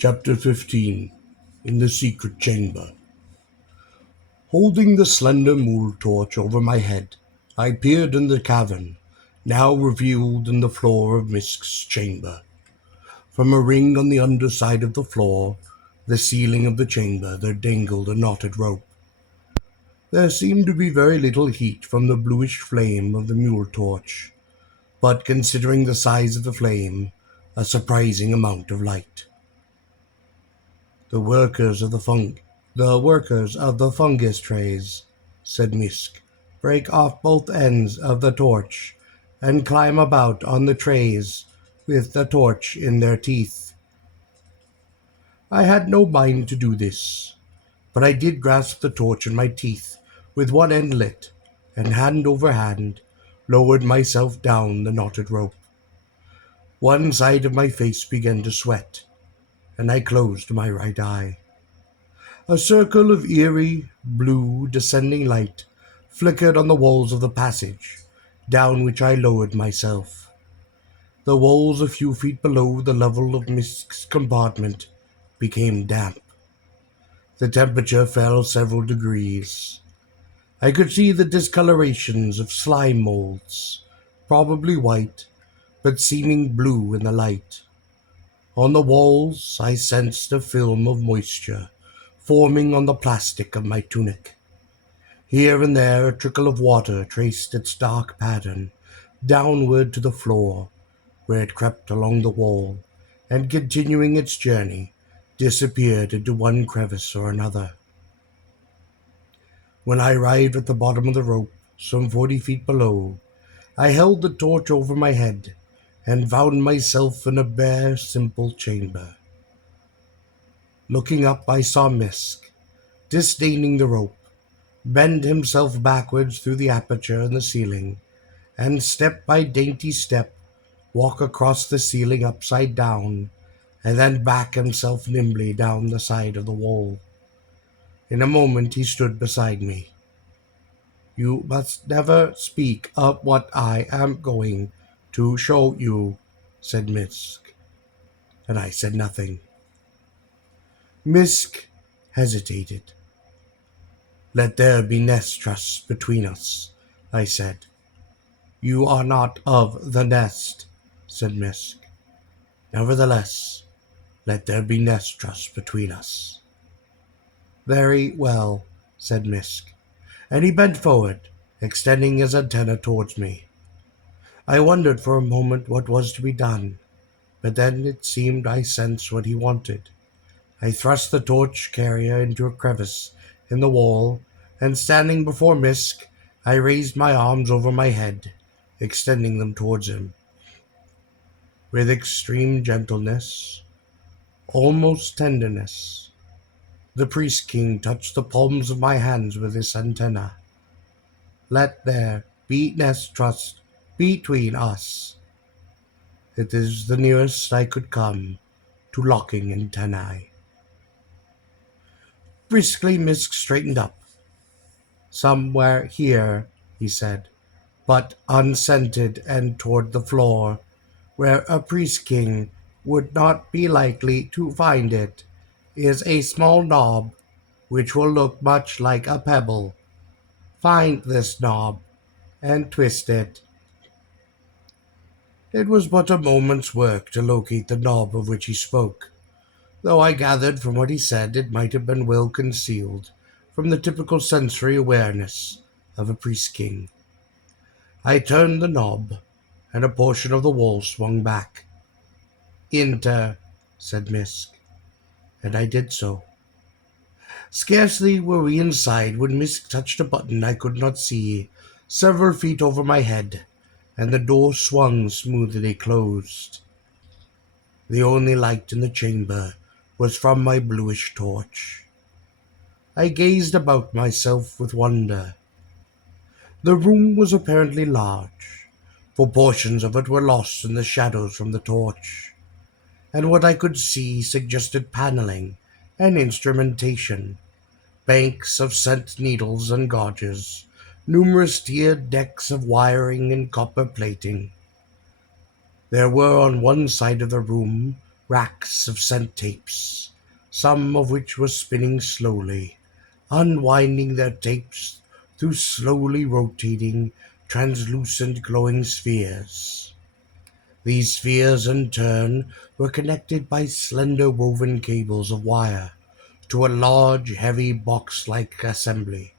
Chapter 15 In the Secret Chamber. Holding the slender mule torch over my head, I peered in the cavern, now revealed in the floor of Misk's chamber. From a ring on the underside of the floor, the ceiling of the chamber, there dangled a knotted rope. There seemed to be very little heat from the bluish flame of the mule torch, but considering the size of the flame, a surprising amount of light. The workers of the fungus trays, said Misk, break off both ends of the torch and climb about on the trays with the torch in their teeth. I had no mind to do this, but I did grasp the torch in my teeth with one end lit, and hand over hand lowered myself down the knotted rope. One side of my face began to sweat, and I closed my right eye. A circle of eerie, blue, descending light flickered on the walls of the passage, down which I lowered myself. The walls a few feet below the level of Misk's compartment became damp. The temperature fell several degrees. I could see the discolorations of slime molds, probably white, but seeming blue in the light. On the walls I sensed a film of moisture forming on the plastic of my tunic. Here and there a trickle of water traced its dark pattern downward to the floor, where it crept along the wall, and continuing its journey, disappeared into one crevice or another. When I arrived at the bottom of the rope, some 40 feet below, I held the torch over my head and found myself in a bare, simple chamber. Looking up, I saw Misk, disdaining the rope, bend himself backwards through the aperture in the ceiling, and step by dainty step walk across the ceiling upside down, and then back himself nimbly down the side of the wall. In a moment he stood beside me. "You must never speak of what I am going to show you," said Misk, and I said nothing. Misk hesitated. "Let there be mistrust between us," I said. "You are not of the nest," said Misk. "Nevertheless, let there be mistrust between us." "Very well," said Misk, and he bent forward, extending his antenna towards me. I wondered for a moment what was to be done, but then it seemed I sensed what he wanted. I thrust the torch carrier into a crevice in the wall, and standing before Misk, I raised my arms over my head, extending them towards him. With extreme gentleness, almost tenderness, the priest king touched the palms of my hands with his antenna. "Let there be mistrust between us." It is the nearest I could come to locking antennae. Briskly Misk straightened up. "Somewhere here," he said, "but unscented and toward the floor, where a priest king would not be likely to find it, is a small knob which will look much like a pebble. Find this knob and twist it." It was but a moment's work to locate the knob of which he spoke, though I gathered from what he said it might have been well concealed from the typical sensory awareness of a priest king. I turned the knob, and a portion of the wall swung back. "Enter," said Misk, and I did so. Scarcely were we inside when Misk touched a button I could not see, several feet over my head, and the door swung smoothly closed. The only light in the chamber was from my bluish torch. I gazed about myself with wonder. The room was apparently large, for portions of it were lost in the shadows from the torch, and what I could see suggested paneling and instrumentation, banks of scent needles and gauges, numerous tiered decks of wiring and copper plating. There were on one side of the room racks of scent tapes, some of which were spinning slowly, unwinding their tapes through slowly rotating, translucent glowing spheres. These spheres, in turn, were connected by slender woven cables of wire to a large, heavy box-like assembly,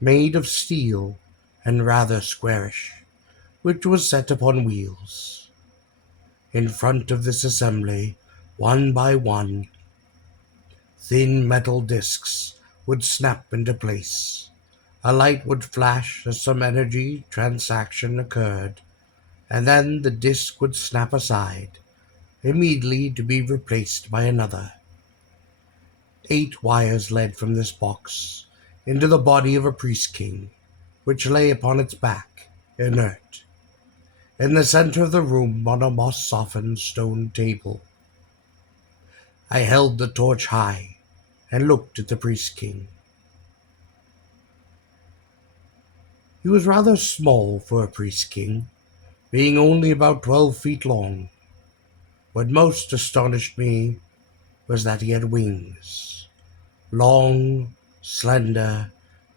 made of steel and rather squarish, which was set upon wheels. In front of this assembly, one by one, thin metal discs would snap into place. A light would flash as some energy transaction occurred, and then the disc would snap aside, immediately to be replaced by another. 8 wires led from this box into the body of a priest king, which lay upon its back, inert, in the center of the room on a moss-softened stone table. I held the torch high and looked at the priest king. He was rather small for a priest king, being only about 12 feet long. What most astonished me was that he had wings. Long, slender,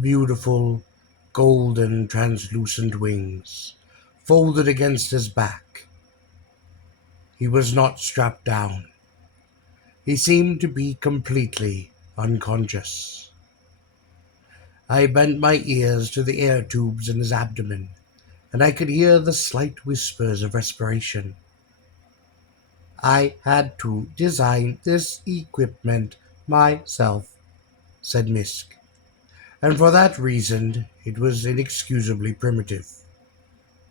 beautiful, golden, translucent wings, folded against his back. He was not strapped down. He seemed to be completely unconscious. I bent my ears to the air tubes in his abdomen, and I could hear the slight whispers of respiration. "I had to design this equipment myself," said Misk, "and for that reason it was inexcusably primitive.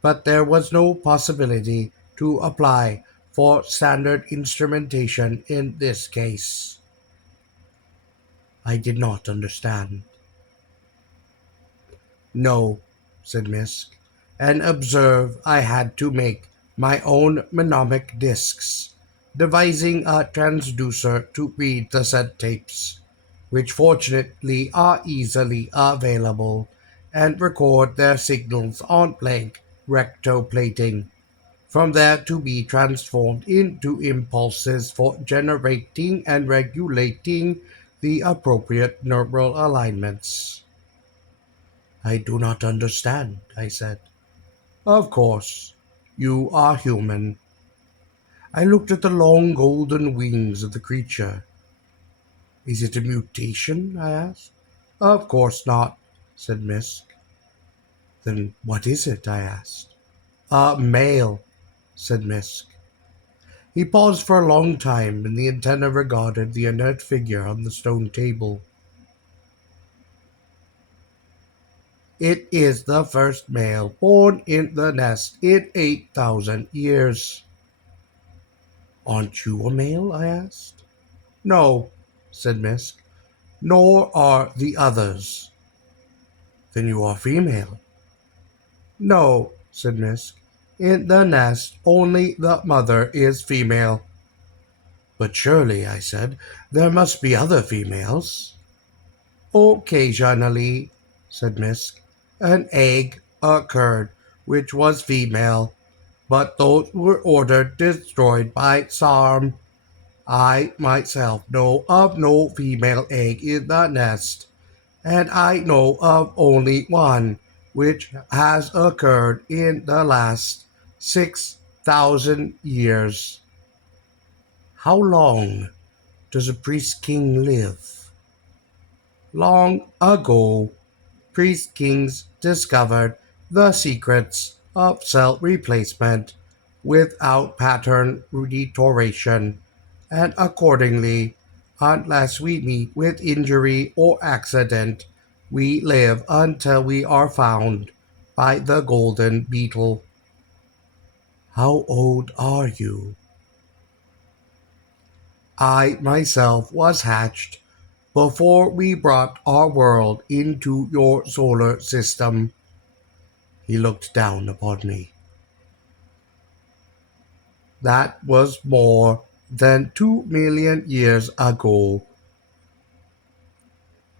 But there was no possibility to apply for standard instrumentation in this case." I did not understand. "No," said Misk, "and observe I had to make my own mnemonic discs, devising a transducer to read the said tapes, which fortunately are easily available, and record their signals on blank rectoplating, from there to be transformed into impulses for generating and regulating the appropriate neural alignments." "I do not understand," I said. "Of course. You are human." I looked at the long golden wings of the creature. "Is it a mutation?" I asked. "Of course not," said Misk. "Then what is it?" I asked. "A male," said Misk. He paused for a long time, and the antenna regarded the inert figure on the stone table. "It is the first male born in the nest in 8,000 years." "Aren't you a male?" I asked. "No," said Misk, "nor are the others." "Then you are female." "No," said Misk. "In the nest only the mother is female." "But surely," I said, "there must be other females." "Occasionally," said Misk, "an egg occurred which was female, but those were ordered destroyed by Sarm. I myself know of no female egg in the nest, and I know of only one, which has occurred in the last 6,000 years." "How long does a priest king live?" "Long ago, priest kings discovered the secrets of cell replacement without pattern deterioration, and accordingly, unless we meet with injury or accident, we live until we are found by the golden beetle." "How old are you?" "I myself was hatched before we brought our world into your solar system." He looked down upon me. "That was more than 2 million years ago."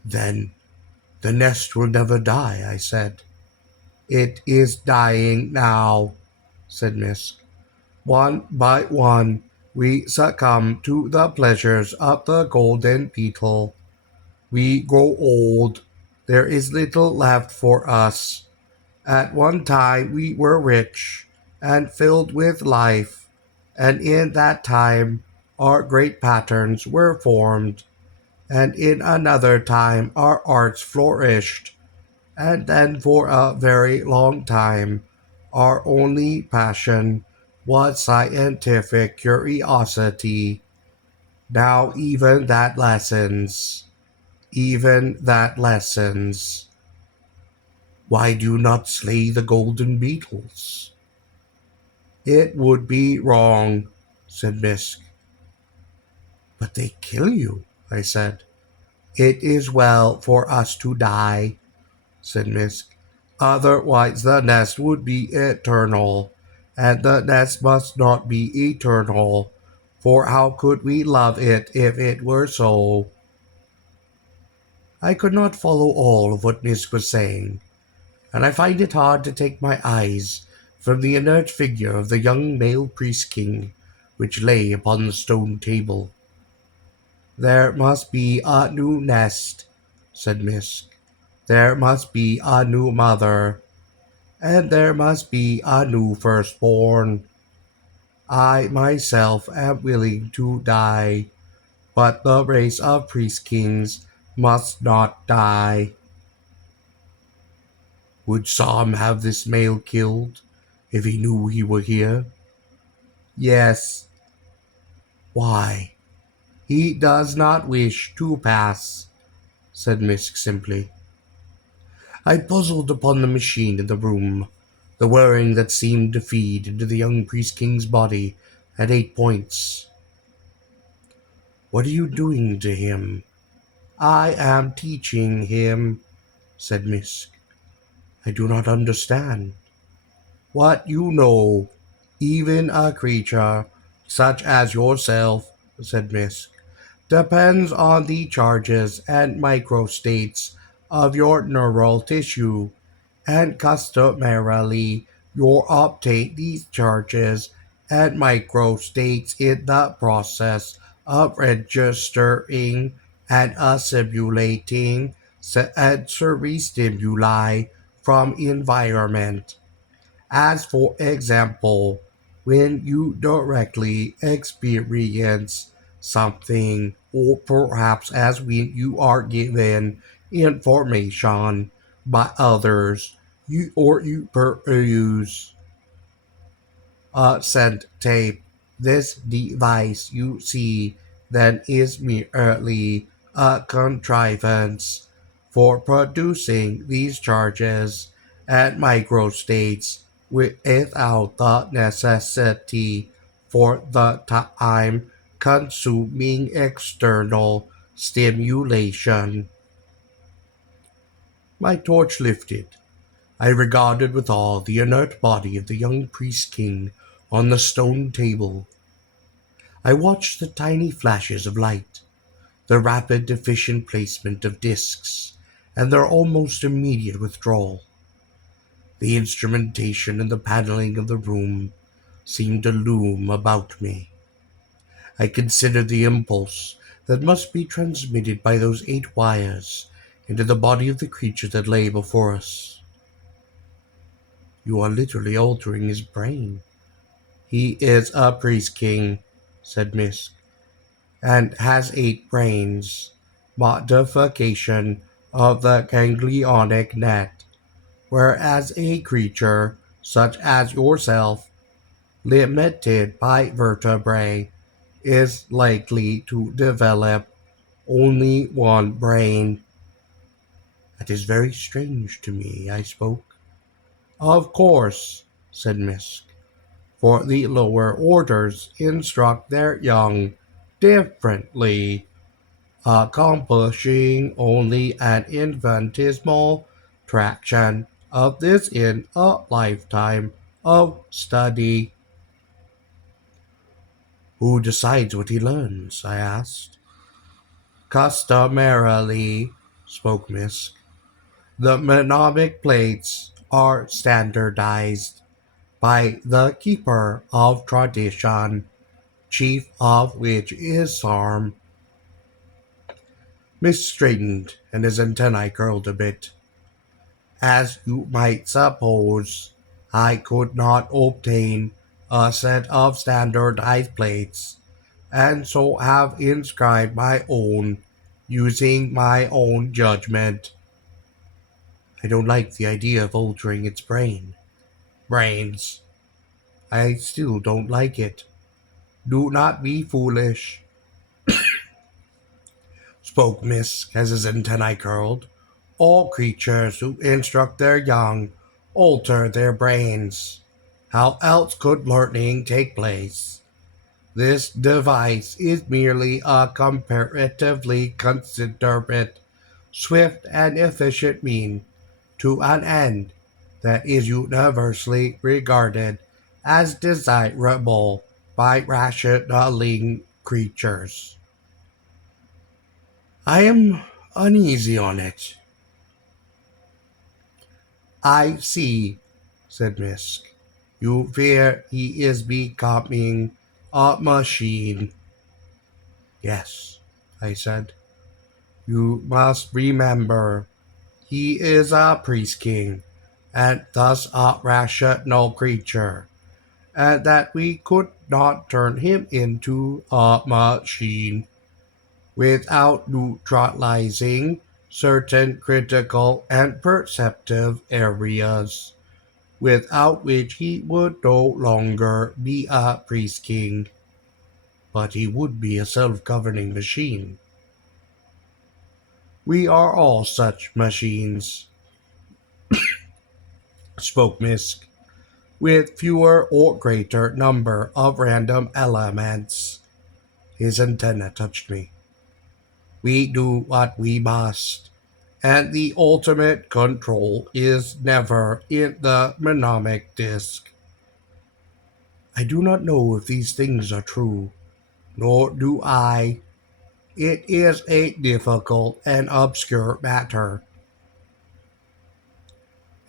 "Then the nest will never die," I said. "It is dying now," said Misk. "One by one, We succumb to the pleasures of the golden beetle. We grow old. There is little left for us. At one time we were rich and filled with life, and in that time our great patterns were formed, and in another time our arts flourished, and then for a very long time our only passion was scientific curiosity. Now even that lessens. Why do you not slay the golden beetles? It would be wrong, said Misk. But they kill you, I said. It is well for us to die, said Misk. Otherwise the nest would be eternal, and the nest must not be eternal, for how could we love it if it were so? I could not follow all of what Misk was saying, and I find it hard to take my eyes from the inert figure of the young male priest king, which lay upon the stone table. There must be a new nest, said Misk. There must be a new mother, and there must be a new firstborn. I myself am willing to die, but the race of priest kings must not die. Would Sam have this male killed if he knew he were here? Yes. Why? He does not wish to pass, said Misk simply. I puzzled upon the machine in the room, the whirring that seemed to feed into the young priest king's body at 8 points. What are you doing to him? I am teaching him, said Misk. I do not understand. What you know, even a creature such as yourself, said Misk, depends on the charges and microstates of your neural tissue, and customarily you obtain these charges and microstates in the process of registering and assimilating sensory stimuli from environment, as for example, when you directly experience something, or perhaps as when you are given information by others, you peruse a scent tape. This device you see then is merely a contrivance for producing these charges and microstates without the necessity for the time consuming external stimulation. My torch lifted. I regarded with awe the inert body of the young priest king on the stone table. I watched the tiny flashes of light, the rapid, efficient placement of discs, and their almost immediate withdrawal. The instrumentation and the paneling of the room seemed to loom about me. I considered the impulse that must be transmitted by those 8 wires into the body of the creature that lay before us. You are literally altering his brain. He is a priest king, said Misk, and has 8 brains. Modification of the ganglionic net, whereas a creature such as yourself, limited by vertebrae, is likely to develop only one brain. That is very strange to me, I spoke. Of course, said Misk, for the lower orders instruct their young differently, accomplishing only an infinitesimal fraction of this in a lifetime of study. Who decides what he learns? I asked. Customarily, spoke Misk, the mnemonic plates are standardized by the keeper of tradition, chief of which is Sarm. Miss straightened, and his antennae curled a bit. As you might suppose, I could not obtain a set of standardized plates, and so have inscribed my own, using my own judgment. I don't like the idea of altering its brains. I still don't like it. Do not be foolish, spoke Misk as his antennae curled. All creatures who instruct their young alter their brains. How else could learning take place? This device is merely a comparatively considerate, swift, and efficient means to an end that is universally regarded as desirable by rationaling creatures. I am uneasy on it. I see, said Misk. You fear he is becoming a machine. Yes, I said. You must remember he is a priest king, and thus a rational creature, and that we could not turn him into a machine without neutralizing certain critical and perceptive areas, without which he would no longer be a priest king, but he would be a self-governing machine. We are all such machines, spoke Misk, with fewer or greater number of random elements. His antenna touched me. We do what we must, and the ultimate control is never in the mnemonic disk. I do not know if these things are true, nor do I. It is a difficult and obscure matter.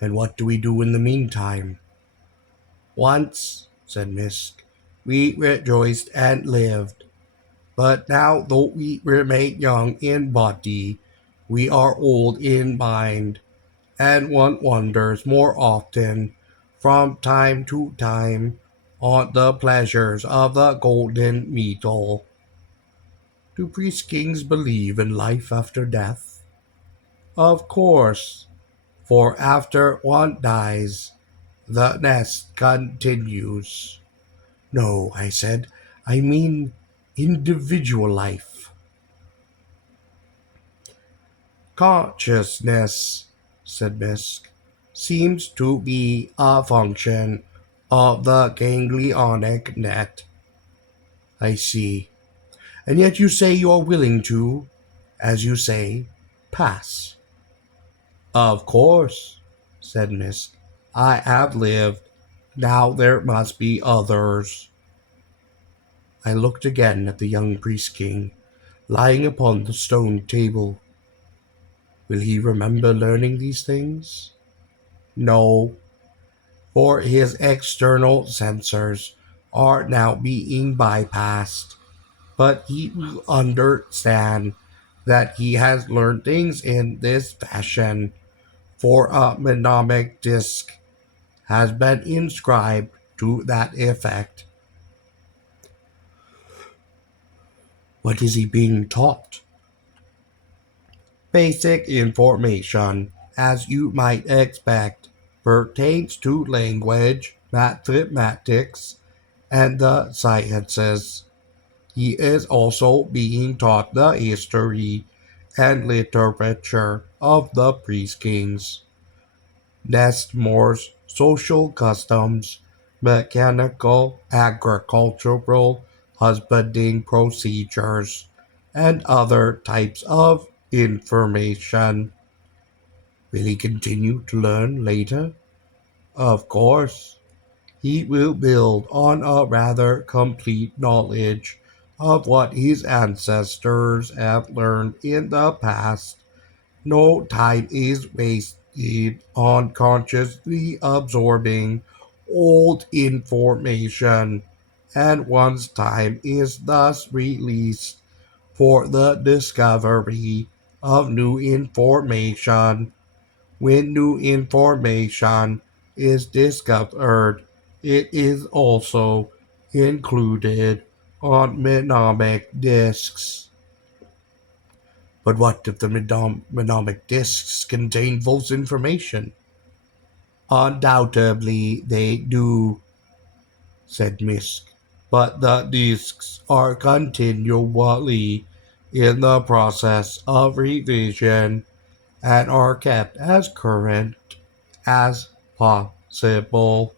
And what do we do in the meantime? Once, said Misk, we rejoiced and lived. But now, though we remain young in body, we are old in mind, and one wonders more often, from time to time, on the pleasures of the golden metal. Do priest kings believe in life after death? Of course, for after one dies, the nest continues. No, I said, I mean individual life. Consciousness, said Misk, seems to be a function of the ganglionic net. I see. And yet you say you are willing to, as you say, pass. Of course, said Misk. I have lived. Now there must be others. I looked again at the young priest king, lying upon the stone table. Will he remember learning these things? No, for his external sensors are now being bypassed, but he will understand that he has learned things in this fashion, for a mnemonic disk has been inscribed to that effect. What is he being taught? Basic information, as you might expect, pertains to language, mathematics, and the sciences. He is also being taught the history and literature of the priest kings, Nestmore's social customs, mechanical agricultural husbanding procedures, and other types of information. Will he continue to learn later? Of course. He will build on a rather complete knowledge of what his ancestors have learned in the past. No time is wasted on consciously absorbing old information. and once time is thus released for the discovery of new information. When new information is discovered, it is also included on mnemonic discs. But what if the mnemonic discs contain false information? Undoubtedly they do, said Misk. But the discs are continually in the process of revision and are kept as current as possible.